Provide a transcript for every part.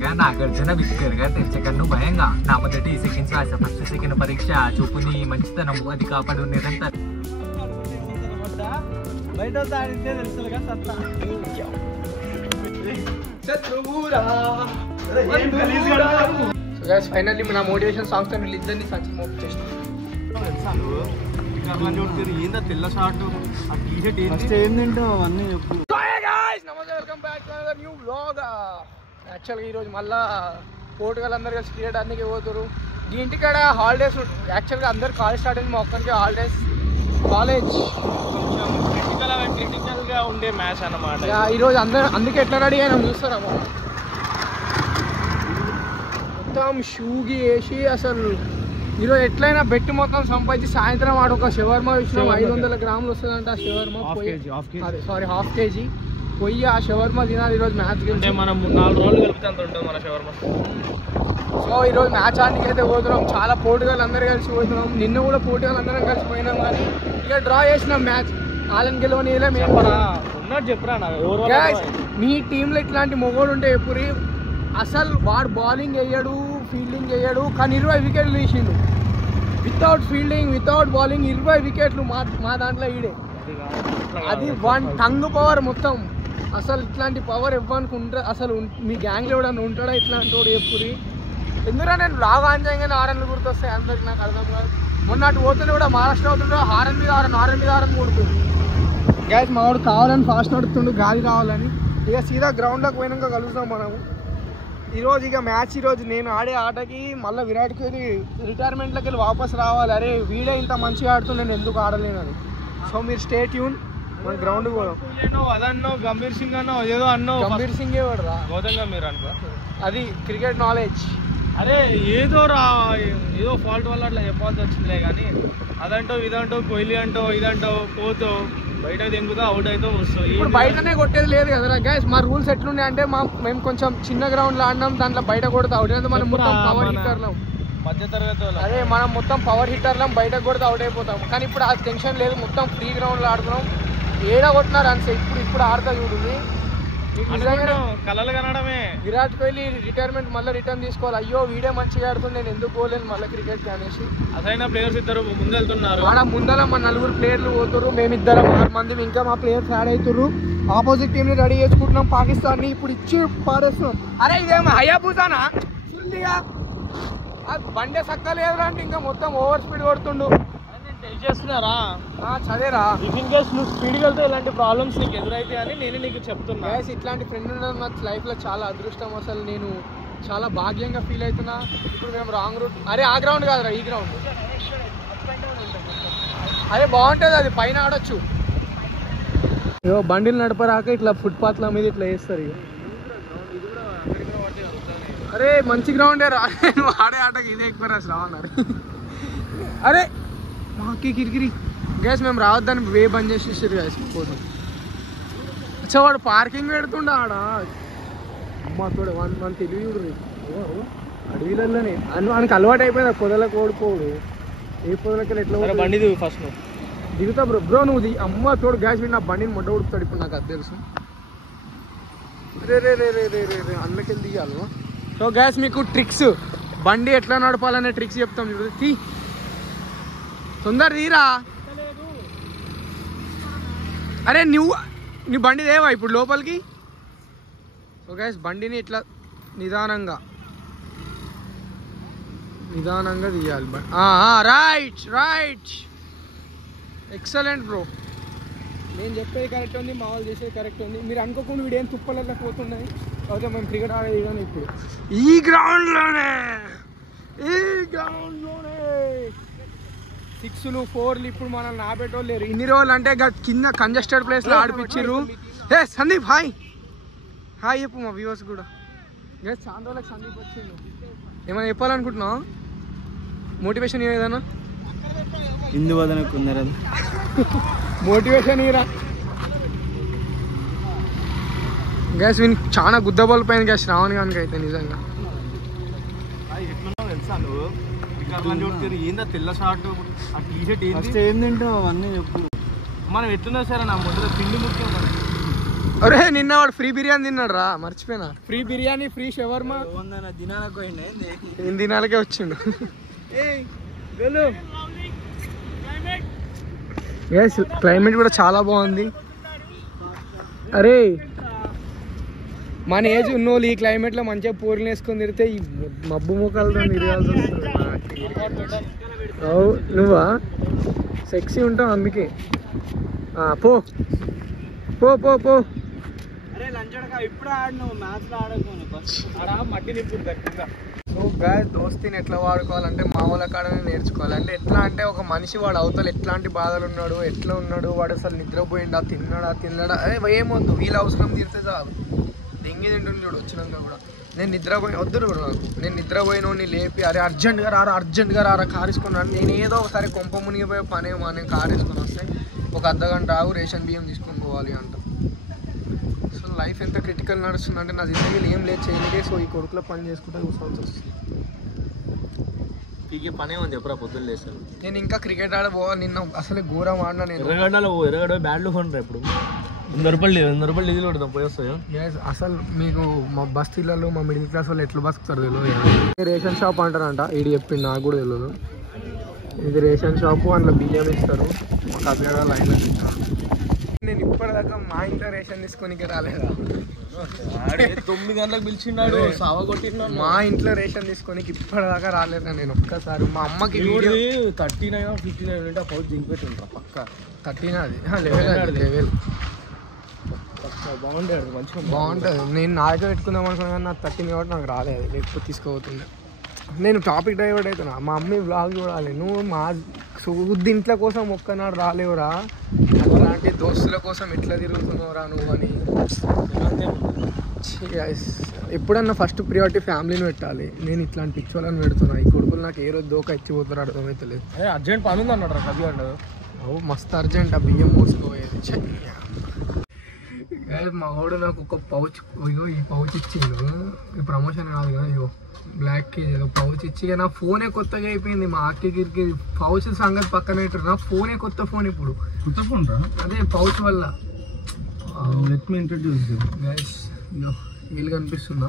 ఘనంగా నాగార్జున విక్కర్గా తెరచకన్ను భయంగా నా మొదటి సెకండ్ శ్వాస ఫస్ట్ సెకండ్ పరీక్ష చూపుని మంచితనం అది కాపాడు నిరంతరం ఫైనల్లీ మన మోటివేషన్ సాంగ్స్ రిలీజ్ అని సక్సెస్ మోప్ చేస్తాం. తెల్ల షార్ట్ అవన్నీ చెప్పు. నమస్తే, welcome back to another new vlog. యాక్చువల్గా ఈరోజు మళ్ళా పోర్టుగల్ అందరు కలిసి క్రికెట్ అన్నికి పోతారు. ఇంటికాడ హాలిడేస్ యాక్చువల్గా అందరు కాలేజ్ స్టార్ట్ అయింది, మా ఒక్కరికి హాలిడేస్. కాలేజ్ క్రిటికల్ గా ఉండే మ్యాచ్ అన్నమాట ఈరోజు అందరు అందుకే ఎట్లా రెడీ అయినా చూస్తారా మొత్తం షూకి వేసి అసలు ఈరోజు ఎట్లయినా బెట్టి మొత్తం సంపాదించి సాయంత్రం ఆడ ఒక షవర్మా ఇచ్చినాం. 500 గ్రాములు వస్తుందంట ఆ షవర్మా. సారీ హాఫ్ కేజీ పోయి ఆ షవర్మా తినాలి ఈరోజు మ్యాచ్ గెలిచి. మనం 4 రోజులు కలిపితే అంత ఉంటుంది మన షవర్మా. సో ఈరోజు మ్యాచ్ ఆడడానికి అయితే పోతున్నాం. చాలా పోటీగాళ్ళు అందరూ కలిసి పోతున్నాం. నిన్న కూడా పోటీగాళ్ళు అందరం కలిసి పోయినాం, కానీ ఇక డ్రా చేసినాం మ్యాచ్. వాళ్ళని గెలవనీయలే మేము. ఉన్నట్టు చెప్పరా మీ టీంలో ఇట్లాంటి మొగోడు ఉంటే ఎప్పుడు అసలు వాడు బౌలింగ్ వేయడు, ఫీల్డింగ్ వేయడు, కానీ 20 వికెట్లు తీసిండు. వితౌట్ ఫీల్డింగ్ వితౌట్ బౌలింగ్ 20 వికెట్లు మా దాంట్లో ఈడే. అది వన్ టంగ్ పవర్ మొత్తం. అసలు ఇట్లాంటి పవర్ ఇవ్వడానికి ఉంటా అసలు మీ గ్యాంగ్లో ఎవడన్నా ఉంటాడా ఇట్లాంటి వాడు ఎప్పుడు? ఎందుకంటే నేను లాగా ఆన్ చేయగానే ఆరన్లు గుర్తొస్తాయి అందరికి, నాకు అర్థం కాదు. మొన్న అటు పోతుంటే కూడా మహారాష్ట్ర అవుతుంటే హారన్ మీద హారన్ కొడుతుంది. గ్యాస్ మా వాడు కావాలని ఫాస్ట్ నడుతుండు, గాలి కావాలని. ఇక సీదా గ్రౌండ్లోకి పోయినాక కలుస్తాం మనము. ఈరోజు ఇక మ్యాచ్ ఈరోజు నేను ఆడే ఆటకి మళ్ళీ విరాట్ కోహ్లీ రిటైర్మెంట్లోకి వెళ్ళి వాపస్ రావాలి. అరే వీడే ఇంత మంచిగా ఆడుతుండే నేను ఎందుకు ఆడలేనని. సో మీరు స్టే ట్యూన్, మన గ్రౌండ్ పోదాం. అదన్నో గంభీర్ సింగ్ అన్నో ఏదో అన్నో. గంభీర్ సింగే వాడురా, గౌతమ్ గంభీర్ అనుకో. అది క్రికెట్ నాలెడ్జ్. అరే ఏదో ఫాల్ట్ వల్ల అట్లా చెప్పాల్సి వచ్చిందిలే, కానీ అదంటో ఇదంటో కోహ్లీ అంటో ఇదంటో పోతో బయట దింగుతా అవుట్ అయితే వస్తావు. ఇప్పుడు బయటనే కొట్టేది లేదు కదా గైస్. మా రూల్స్ ఎట్లున్నాయి అంటే మేము కొంచెం చిన్న గ్రౌండ్లో ఆడినాం, దాంట్లో బయట కొడతా అవుట్ అయితే మనం మొత్తం పవర్ హిట్టర్లం. మధ్య తరగతి అదే మనం మొత్తం పవర్ హిట్టర్లం, బయట కొడితే అవుట్ అయిపోతాం. కానీ ఇప్పుడు ఆ టెన్షన్ లేదు, మొత్తం ఫ్రీ గ్రౌండ్లో ఆడుతున్నాం. ఏడా కొట్టినా రన్స్. ఇప్పుడు ఆడతా చూడండి. కలలు కనడమే. విరాట్ కోహ్లీ రిటైర్మెంట్ మళ్ళీ రిటర్న్ తీసుకోవాలి. అయ్యో వీడే మంచిగా ఆడుతుంది, నేను ఎందుకు పోలేను మళ్ళీ క్రికెట్ అనేసి. అసలైన ప్లేయర్స్ ఇద్దరు ముందెళ్తున్నారు. మన ముందర మా 4 ప్లేయర్లు పోతున్నారు, మేమిద్దరం 6 మంది. ఇంకా మా ప్లేయర్స్ యాడ్ అవుతున్నారు. ఆపోజిట్ టీమ్ ని రెడీ చేసుకుంటున్నాం. పాకిస్తాన్ ని ఇప్పుడు ఇచ్చి పారేస్తున్నాం. అరే ఇదేమో హయాబూతానా ఫుల్గా బండే సక్కలేదు అంటే ఇంకా మొత్తం ఓవర్ స్పీడ్ కొడుతుండు. చేస్తున్నారా చదేరా. ఇన్ కేస్ నువ్వు స్పీడ్కి వెళ్తే ఇలాంటి ప్రాబ్లమ్స్ నీకు ఎదురైతే అని నేను నీకు చెప్తున్నా. ఇట్లాంటి ఫ్రెండ్ ఉండడం నాకు లైఫ్లో చాలా అదృష్టం. అసలు నేను చాలా భాగ్యంగా ఫీల్ అవుతున్నా. ఇప్పుడు మేము రాంగ్ రూట్. అరే ఆ గ్రౌండ్ కాదురా, ఈ గ్రౌండ్. అదే బాగుంటుంది, అది పైన ఆడొచ్చు. ఏవో బండిలు నడపరాక ఇట్లా ఫుట్పాత్ల మీద ఇట్లా వేస్తారు. ఇక అరే మంచి గ్రౌండే రా, నువ్వు ఆడే ఆటకి ఇదే ఎక్కువ రాసి రావన్నారు. అరే మాకి కిరికిరి గ్యాస్. మేము రావద్దని వే బంద్ చేసేసారు గ్యాస్ కోసం. వచ్చా వాడు పార్కింగ్ పెడుతుండ ఆడ. అమ్మ తోడు మన తెలివి చూడు అడవిలలోనే మనకి అలవాటు అయిపోయింది. పొదలకు ఓడిపోడు, ఏ పొదలకి ఎట్లా బండి ఫస్ట్ దిగుతా బ్రో నువ్వు అమ్మ తోడు గ్యాస్ నా బండిని మొట్ట ఉడుకుతాడు. ఇప్పుడు నాకు అది తెలుసు. రే రే రే రే రే రే రే అందుకెళ్ళి దిగాలి. సో గ్యాస్ మీకు ట్రిక్స్, బండి ఎట్లా నడపాలనే ట్రిక్స్ చెప్తాం చూడు. తీ తొందర తీరా. అరే నీ బండి దేవా ఇప్పుడు లోపలికి. సో గైస్ బండిని ఇట్లా నిదానంగా తీయాలి. Right right excellent bro. నేను చెప్పేది కరెక్ట్ ఉంది, మా వాళ్ళు చేసేది కరెక్ట్ ఉంది. మీరు అనుకోకుండా వీడు ఏం తుప్పలట్లా పోతున్నాయి. అయితే మేము క్రికెట్ ఆడేది కానీ ఇప్పుడు ఈ గ్రౌండ్లోనే 6లు 4లు ఇప్పుడు మనం నాపేటోళ్ళు లేరు. ఇన్ని రోజులు అంటే కింద కంజెస్టెడ్ ప్లేస్లో ఆడిపించారు. సందీప్ హాయ్ చెప్పు మా వ్యూవర్స్ కూడా. చాలా రోజులకు సందీప్ వచ్చిండు. ఏమైనా చెప్పాలనుకుంటున్నావు? మోటివేషన్ ఏదైనా ఇందు వదన కొందరు మోటివేషన్ ఇరా గ్యాస్. విని చాలా గుద్దబల్ పైన గ్యాస్ రావణ్ గానికి అయితే నిజంగా. తెల్ల షార్ట్ ఏం తింటావు అవన్నీ చెప్పు. మనం ఎట్లున్నా సరే నా మొదట తిండి ముఖ్యం. అరే నిన్న వాడు ఫ్రీ బిర్యానీ తిన్నాడు రా, మర్చిపోయినా. ఫ్రీ బిర్యానీ, ఫ్రీ షవర్మా దినాలకే వచ్చిండు. క్లైమేట్ కూడా చాలా బాగుంది. అరే మన ఏజ్ ఉన్నోళ్ళు ఈ క్లైమేట్ లో మంచిగా పూర్లు వేసుకొని తిరిగితే ఈ మబ్బు ముఖాలతో తిరగాల్సి వస్తుంది. నువ్వా సెక్సీ ఉంటావు అందుకే. పో పో పో పో. సో గాయ్ దోస్తీని ఎట్లా వాడుకోవాలంటే మా వాళ్ళ కాడనే నేర్చుకోవాలి. అంటే ఎట్లా అంటే ఒక మనిషి వాడు అవతల ఎట్లాంటి బాధలు ఉన్నాడు, ఎట్లా ఉన్నాడు, వాడు అసలు నిద్రపోయిండా, తిన్నాడా అదే ఏమొద్దు, వీళ్ళ అవసరం తీరితే చాలు. దెంగి తింటుంది చూడు వచ్చినాక కూడా. నేను నిద్రపోయి వద్దు కూడా నాకు, నేను నిద్రపోయినోని లేపి అరే అర్జెంట్గా రారా కారు వేసుకున్నాను. నేను ఏదో ఒకసారి కొంప మునిగిపోయే పనేమో నేను కారు వేసుకొని వస్తే ఒక అర్ధగంట ఆగు రేషన్ బియ్యం తీసుకొని పోవాలి అంట. సో లైఫ్ ఎంత క్రిటికల్ నడుస్తుంది అంటే నా జిందగీలో ఏం లేదు చేయలేదే. సో ఈ కొడుకులో పని చేసుకుంటా కూర్చోవాల్సి వస్తుంది. పీకే పనే ఉంది ఎప్పుడా పొద్దున్న లేసాను. నేను ఇంకా క్రికెట్ ఆడపోవాలి. నిన్న అసలు ఘోరం ఆడినా నేను. ఎర్రగడ్డ బ్యాట్లు కొంటారు ఇప్పుడు. 100 రూపాయలు డీజిల్ కొడతాం పోయేస్తాయో. అసలు మీకు మా బస్తీలలో మా మిడిల్ క్లాస్ వాళ్ళు ఎట్లా బతుకుతారు తెలియదు. రేషన్ షాప్ అంటారంట, ఈడు చెప్పింది నాకు కూడా తెలియదు. ఇది రేషన్ షాపు, అందులో బియ్యం ఇస్తారు. మాకు అక్కడ లైన్లో ఇస్తారు. నేను ఇప్పటిదాకా మా ఇంట్లో రేషన్ తీసుకొని రాలేదా? 9 గంటలకు పిలిచిండాడు, సావగొట్టినాడు. మా ఇంట్లో రేషన్ తీసుకొని ఇప్పటిదాకా రాలేదా నేను ఒక్కసారి. మా అమ్మకి 39 59 ఉంటే పౌచ్ దింపెట్టి ఉంటాం పక్క. 13 అది లెవెల్ బాగుండేది, మంచిగా బాగుంటుంది. నేను నా దగ్గర పెట్టుకుందాం అనుకున్నా కానీ నాకు 13 కాబట్టి నాకు రాలేదు, లేకపోతే తీసుకోబోతుండే. నేను టాపిక్ డైవర్ట్ అవుతున్నా. మా అమ్మ వ్లాగ్ చూడాలి. నువ్వు మా శుద్ధి ఇంట్లో కోసం ఒక్కనాడు రాలేవురా, అలాంటి దోస్తుల కోసం ఎట్లా తిరుగుతున్నావురా నువ్వు అని. ఎప్పుడన్నా ఫస్ట్ ప్రియారిటీ ఫ్యామిలీని పెట్టాలి. నేను ఇట్లాంటి పిచ్చోళ్ళని పెడుతున్నా. ఈ కొడుకులు నాకు ఏ రోజు దోకా ఇచ్చిపోతారో అర్థమవుతలేదు. అర్జెంట్ పని ఉంది అన్నాడు కవి అన్నాడు. మస్తు అర్జెంట్ ఆ బియ్యం మోసుకోపోయేది. మా వాడు నాకు ఒక పౌచ్, ఇగో ఈ పౌచ్ ఇచ్చిండు. ఈ ప్రమోషన్ కాదు కదా, ఇగో బ్లాక్ ఏదో పౌచ్ ఇచ్చి. నా ఫోనే కొత్తగా అయిపోయింది. మా అక్కకి పౌచ్ సంగతి పక్కన పెట్టారు. నా ఫోనే కొత్త ఫోన్ ఇప్పుడు. కొత్త ఫోన్ రా అదే పౌచ్ వల్ల. లెట్ మీ ఇంట్రడ్యూస్ గైస్, ఇగో వీళ్ళు కనిపిస్తుందా,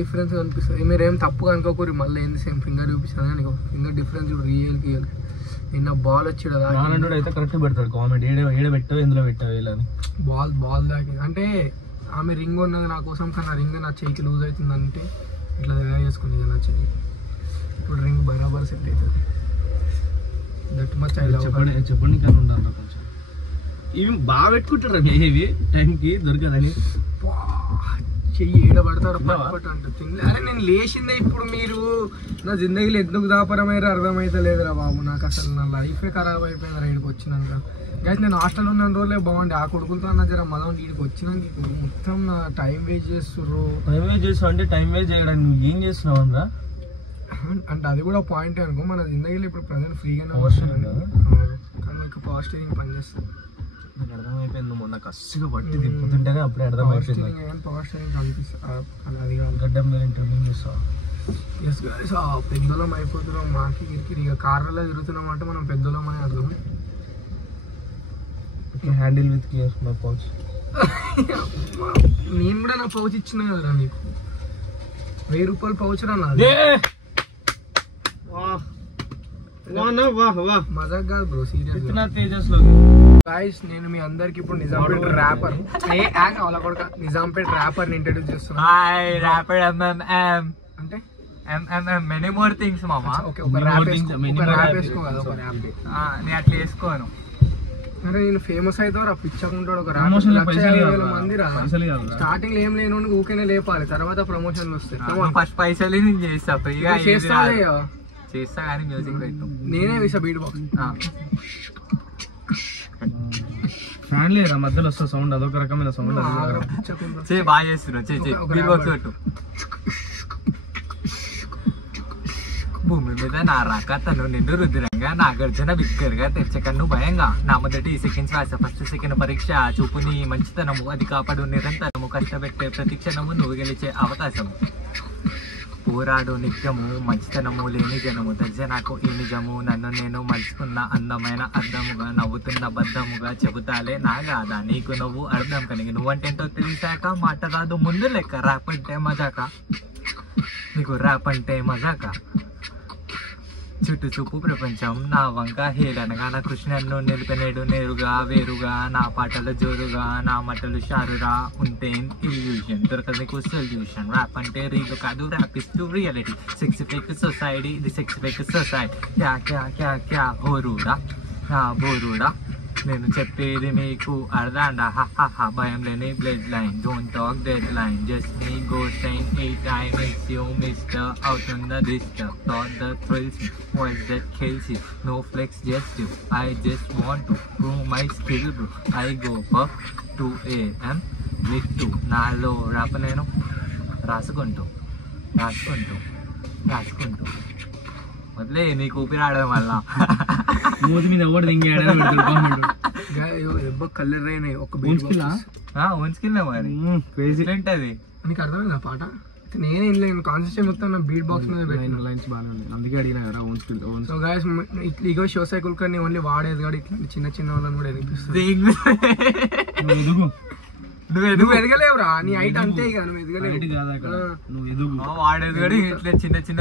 డిఫరెన్స్ కనిపిస్తుంది. మీరేం తప్పుగా అనుకోకూరి. మళ్ళీ ఏంది సేమ్ ఫింగర్ చూపిస్తాను కానీ ఫింగర్ డిఫరెన్స్ ఇప్పుడు రియల్. నిన్న బాల్ వచ్చాడు అయితే కరెక్ట్ పెడతాడు కామెంట్, ఏడ పెట్టావు ఎందులో పెట్టావు వీళ్ళని. బాల్ దాకి అంటే ఆమె రింగ్ ఉన్నది నా కోసం, కానీ ఆ రింగ్ నా చెయ్యికి లూజ్ అవుతుంది అంటే ఇట్లా తయారు చేసుకుంది నా చెయ్యి. ఇప్పుడు రింగ్ బరాబర్ సెట్ అవుతుంది. That much I love. చెప్పండి కానీ ఉండాలి కొంచెం. ఇవి బాగా పెట్టుకుంటారు ఇవి టైంకి దొరకదని. చెయ్యి ఏడబడతారు పట్టుబట్టు అంటుంది. అరే నేను లేచిందే ఇప్పుడు. మీరు నా జిందగీలో ఎందుకు దాపరమైనా అర్థమైతే లేదురా బాబు. నాకు అసలు నా లైఫే ఖరాబ్ అయిపోయింది రా ఇక్కడికి వచ్చినాక. గైస్ నేను హాస్టల్ ఉన్న రోజులే బాగుండే. ఆ కొడుకులతో అన్న జర మదం ఇక్కడికి వచ్చినాక మొత్తం నా టైం వేస్ట్ చేస్తుర్రు. టైం వేస్ట్ చేస్తావు అంటే టైం వేస్ట్ చేయడానికి నువ్వు ఏం చేస్తున్నావు అన్నా అంటే అది కూడా పాయింటే అనుకో. మన జిందగీలో ఇప్పుడు ప్రజెంట్ ఫ్రీగానే కానీ మీకు పవర్ స్టీరింగ్ పనిచేస్తుంది. నాకు అర్థమైపోయింది. మొన్న కసిగా పట్టి తిప్పుతుంటేనే అప్పుడే అర్థమైపోయింది. పవర్ స్టీరింగ్ కనిపిస్తుంది. అది కాదు గడ్డం మీద ఇంటర్వ్యూ చేస్తావు. ఎస్ గైస్, పెద్దోళం అయిపోతున్నాం. మాకి గిరికి ఇక కార్లలో తిరుగుతున్నాం అంటే మనం పెద్దోళం అని అర్థం. Handle with care my pouch. నేను కూడా నా పౌచ్ ఇచ్చిన కదరా నీకు. 1000 రూపాయలు పౌచ్ రా నాది. మజాక్ కాదు బ్రో, సీరియస్. గైస్ నేను మీ అందరికి ఇప్పుడు నిజాంపేట్ ర్యాపర్ నిజాంపేట్ ర్యాపర్ ని ఇంట్రడ్యూస్ చేస్తున్నా. అంటే మెనీ మోర్ థింగ్స్ మామ. ఓకే, ఒక ర్యాప్ వేసుకో కదా, ఒక ర్యాప్. నేను అట్లా వేసుకోను. అరే నేను ఫేమస్ అవుతావు రా, పిచ్చకుంటాడు. ఒక 1,50,000 మంది రా. స్టార్టింగ్ ఏం లేను ఊకేనే లేపాలి, తర్వాత ప్రమోషన్లు వస్తాయి. ఫస్ట్ పైసలు నేను చేస్తా, ఫ్రీగా చేస్తా కానీ మ్యూజిక్ పెట్టు. నేనే వేసా బీట్ బాక్స్. ఫ్యాన్ లేదా మధ్యలో వస్తా సౌండ్, అదొక రకమైన సౌండ్. బాగా చేస్తున్నావు, బీట్ బాక్స్ పెట్టు. భూమి మీద నా రాకతను నిండు రుద్రంగా నాగార్జున బిక్కరగా తెచ్చకన్ను భయంగా నా మొదటి సెకండ్ శ్వాస ఫస్ట్ సెకండ్ పరీక్ష చూపుని మంచితనము అది కాపాడు నిరంతరము కష్టపెట్టే ప్రతి క్షణము నువ్వు గెలిచే అవకాశం. పోరాడు నిత్యము మంచితనము లేని జనము నాకు ఈ నిజము నన్ను నేను మలుచుకున్న అందమైన అర్థముగా నవ్వుతున్న బద్దముగా చెబుతాలే నా గాదా నీకు నువ్వు అర్థం కలిగి నువ్వంటేంటో తెలిసాక మాట రాదు ముందు లెక్క ర్యాప్ అంటే మజాక నీకు ర్యాప్ అంటే మజాక చుట్టూ చూపు ప్రపంచం నా వంక హేళనగా నా కృష్ణన్ను నిలిపినేడు నేరుగా వేరుగా నా పాటలు జోరుగా నా మాటలు షారురా ఉంటే ఇల్యూషన్ దొరకదు నీకు సొల్యూషన్ ర్యాప్ అంటే రీలు కాదు rap is to reality sex fake society ఇది సెక్స్ ఫేక్ సొసైటీ క్యా క్యా క్యా క్యా హోరుడా నా బోరుడా నేను చెప్పేది మీకు అర్థండా హా భయం లేని blood line don't talk dead line just me go sign 8 I miss you mister అవుతుందా disturb thought the thrills voice that kills you no flex just you I just want to prove my skill bro I go up 2 AM lit నాలో రాప నేను రాసుకుంటూ వదిలే నీకు ఊపిరి ఆడడం వల్ల మూతి మీద ఎవడు కలర్ అయినాయి ఒక ఓన్ స్కిల్ మరి ఉంటది నీకు అర్థమైందా పాట నేనే నేను కాన్సన్ట్రేషన్ మొత్తం నా బీట్ బాక్స్ మీద పెట్టిన లైన్స్ బాగానే ఉంది అందుకే అడిగినా కదా ఓన్ స్కిల్ సో గైస్ ఇగో షో సైకిల్ కానీ ఓన్లీ వాడేది కూడా ఇట్లాంటి చిన్న చిన్న వాళ్ళని కూడా ఎదిగిపిస్తుంది నువ్వు ఎదగలేవురా నీ హైట్ అంతే ఇక నువ్వు ఎదగలేవు వాడేది కూడా ఇట్లా చిన్న చిన్న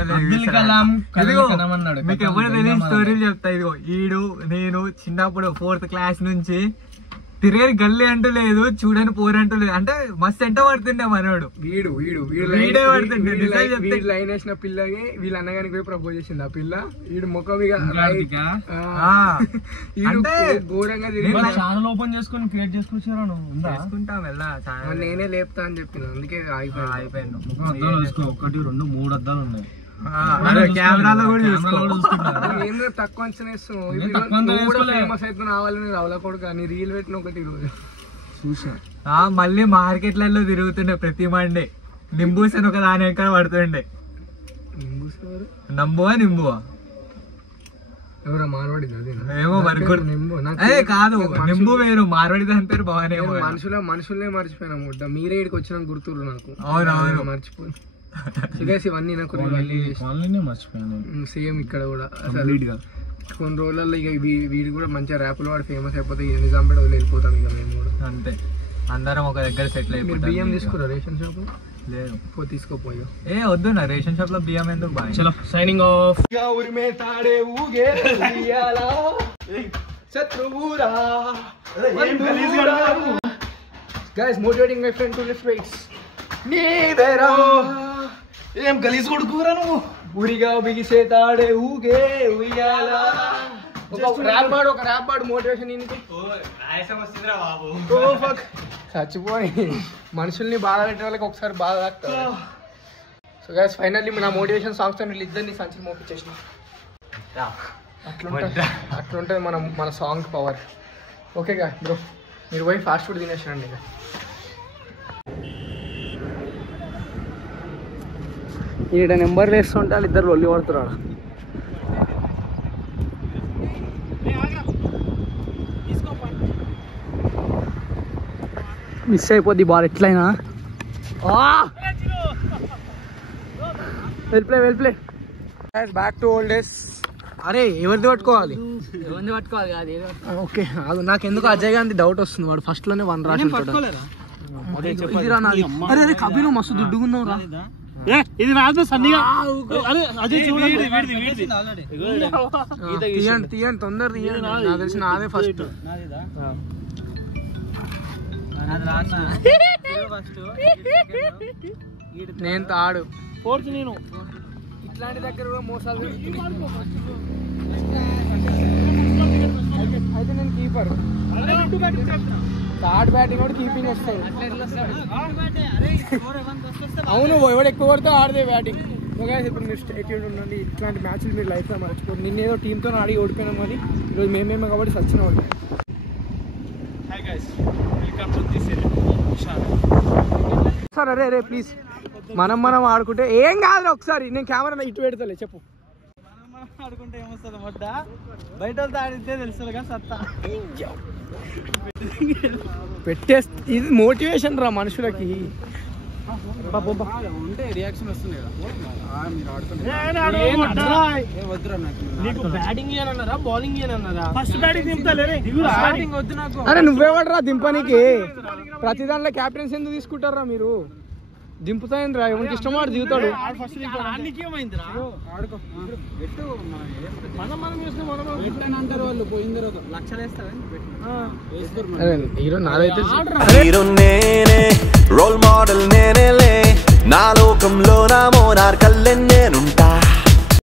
మీకు ఎవరు తెలియని స్టోరీలు చెప్తా ఇదిగో ఈడు నేను చిన్నప్పుడు 4th క్లాస్ నుంచి తిరిగి గల్లీ అంటూ లేదు చూడని పోరంటూ లేదు అంటే మస్తు ఎంట పడుతుండే మనోడు వీడే పడుతుండే లైన్ వేసిన పిల్లకి వీళ్ళ అన్నగానికి పోయి ప్రపోజ్ చేసింది ఆ పిల్ల వీడు ముఖం ఘోరంగా ఛానల్ ఓపెన్ చేసుకొని క్రియేట్ చేసుకుంటాం నేనే లేపుతా అని చెప్పిన అందుకే అయిపోయాను 1 2 3 అద్దాలు ఉన్నాయి కెమెరాలో కూడా తక్కువ అంచనా ఫేమస్ అవుతున్నా రావాలని రావుల కూడా కానీ రీల్ పెట్టిన ఒకటి చూసా మళ్ళీ మార్కెట్లలో తిరుగుతుండే ప్రతి మండే నింబూస్ అని ఒక దాని వెనక పడుతుండే నింబువా ఎవరా మార్వాడి ఏమో అదే కాదు నింబు వేరు మార్వాడి దాని పేరు బాగానే మనుషులనే మర్చిపోయినా ముడ్డ మీరే ఇక్కడికి వచ్చిన గుర్తురు నాకు అవునవును మర్చిపోయి ఇవన్నీ నాకు సేమ్ ఇక్కడ కూడా కొన్ని రోజులలో ఇక వీడు కూడా మంచిగా ర్యాపులు వాడు ఫేమస్ అయిపోతే నిజాం పేట వెళ్ళిపోతాం ఇక మేము కూడా అంతే అందరం ఒక దగ్గర సెటిల్ అయిపోయి బియ్యం తీసుకురా రేషన్ షాప్ లేదు తీసుకోపోయా వద్దు నా రేషన్ షాప్ లో బియ్యం ఎందుకు బాగా చలో signing off guys motivating my friend to lift weights ఏం గలీజ్ కొడుకురా నువ్వు ఊరిగా బిగిసే తాడే ఊగే ఉయ్యాలా ఒక ర్యాప్ పాడు మోటివేషన్ చచ్చిపోయి మనుషుల్ని బాధ పెట్టే వాళ్ళకి ఒకసారి బాధ తాకుతుంది సో గైస్ ఫైనల్లీ నా మోటివేషన్ సాంగ్స్ తో ఇద్దరిని సంచి మోపించేసిన అట్లుంటుంది మన సాంగ్ పవర్ ఓకేగా బ్రో మీరు పోయి ఫాస్ట్ ఫుడ్ తినేసారండి ఇక ఈడ నెంబర్లు వేస్తుంటే వాళ్ళు ఇద్దరు లొల్లి పడుతున్నాడు మిస్ అయిపోద్ది బాల్ ఎట్లయినా well play back to old days అరే ఎవరిది పట్టుకోవాలి ఓకే అది నాకు ఎందుకు అజయ్ గాంధీ డౌట్ వస్తుంది వాడు ఫస్ట్ లోనే 1 రాసి అరే అరే కబీర్ మస్తు దుడ్డుకున్నావు రా ఇది రాదు సన్నిగా తీయండి తొందర తీయండి నాకు తెలిసి నాదే ఫస్ట్ నేను తాడు నేను ఇట్లాంటి దగ్గర కూడా మోసాలు అయితే నేను కీపర్ థర్డ్ బ్యాటింగ్ కూడా కీపింగ్ వస్తాయి అవును ఎవడు ఎక్కువ పడితే ఆడదే బ్యాటింగ్ ఇప్పుడు మీరు స్టేట్యూడ్ ఉండండి ఇట్లాంటి మ్యాచ్లు మీరు లైఫ్లో మర్చిపోరు నిన్న ఏదో టీంతో ఆడి ఓడిపోయినాం కానీ ఈరోజు మేమేమో కాబట్టి సచ్చిన వాళ్ళు సార్ అరే ప్లీజ్ మనం ఆడుకుంటే ఏం కాదు ఒకసారి నేను కెమెరా ఇటు పెడతలే చెప్పు ఆడుకుంటే ఏమొస్తుంది మొట్ట బయట ఆడితే తెలుస్తుందిగా సత్తా పెట్టేస్తే ఇది మోటివేషన్ రా మనుషులకి ఉంటే రియాక్షన్ వస్తుంది కదా మీరు నీకు బ్యాటింగ్ చేయనన్నారా బౌలింగ్ చేయనన్నారా ఫస్ట్ బ్యాటింగ్ బ్యాటింగ్ వద్దు నాకు. అరే నువ్వేవాడరా దింపనికి ప్రతి దాంట్లో క్యాప్టెన్స్ ఎందుకు తీసుకుంటారా మీరు దింపుతాయిందిరా ఎవరికి ఇష్టమాడు దిగుతాడు అంటారు వాళ్ళు పోయిన తర్వాత లక్షలు వేస్తారు హీరో నాదైతే రోల్ మోడల్ నేనే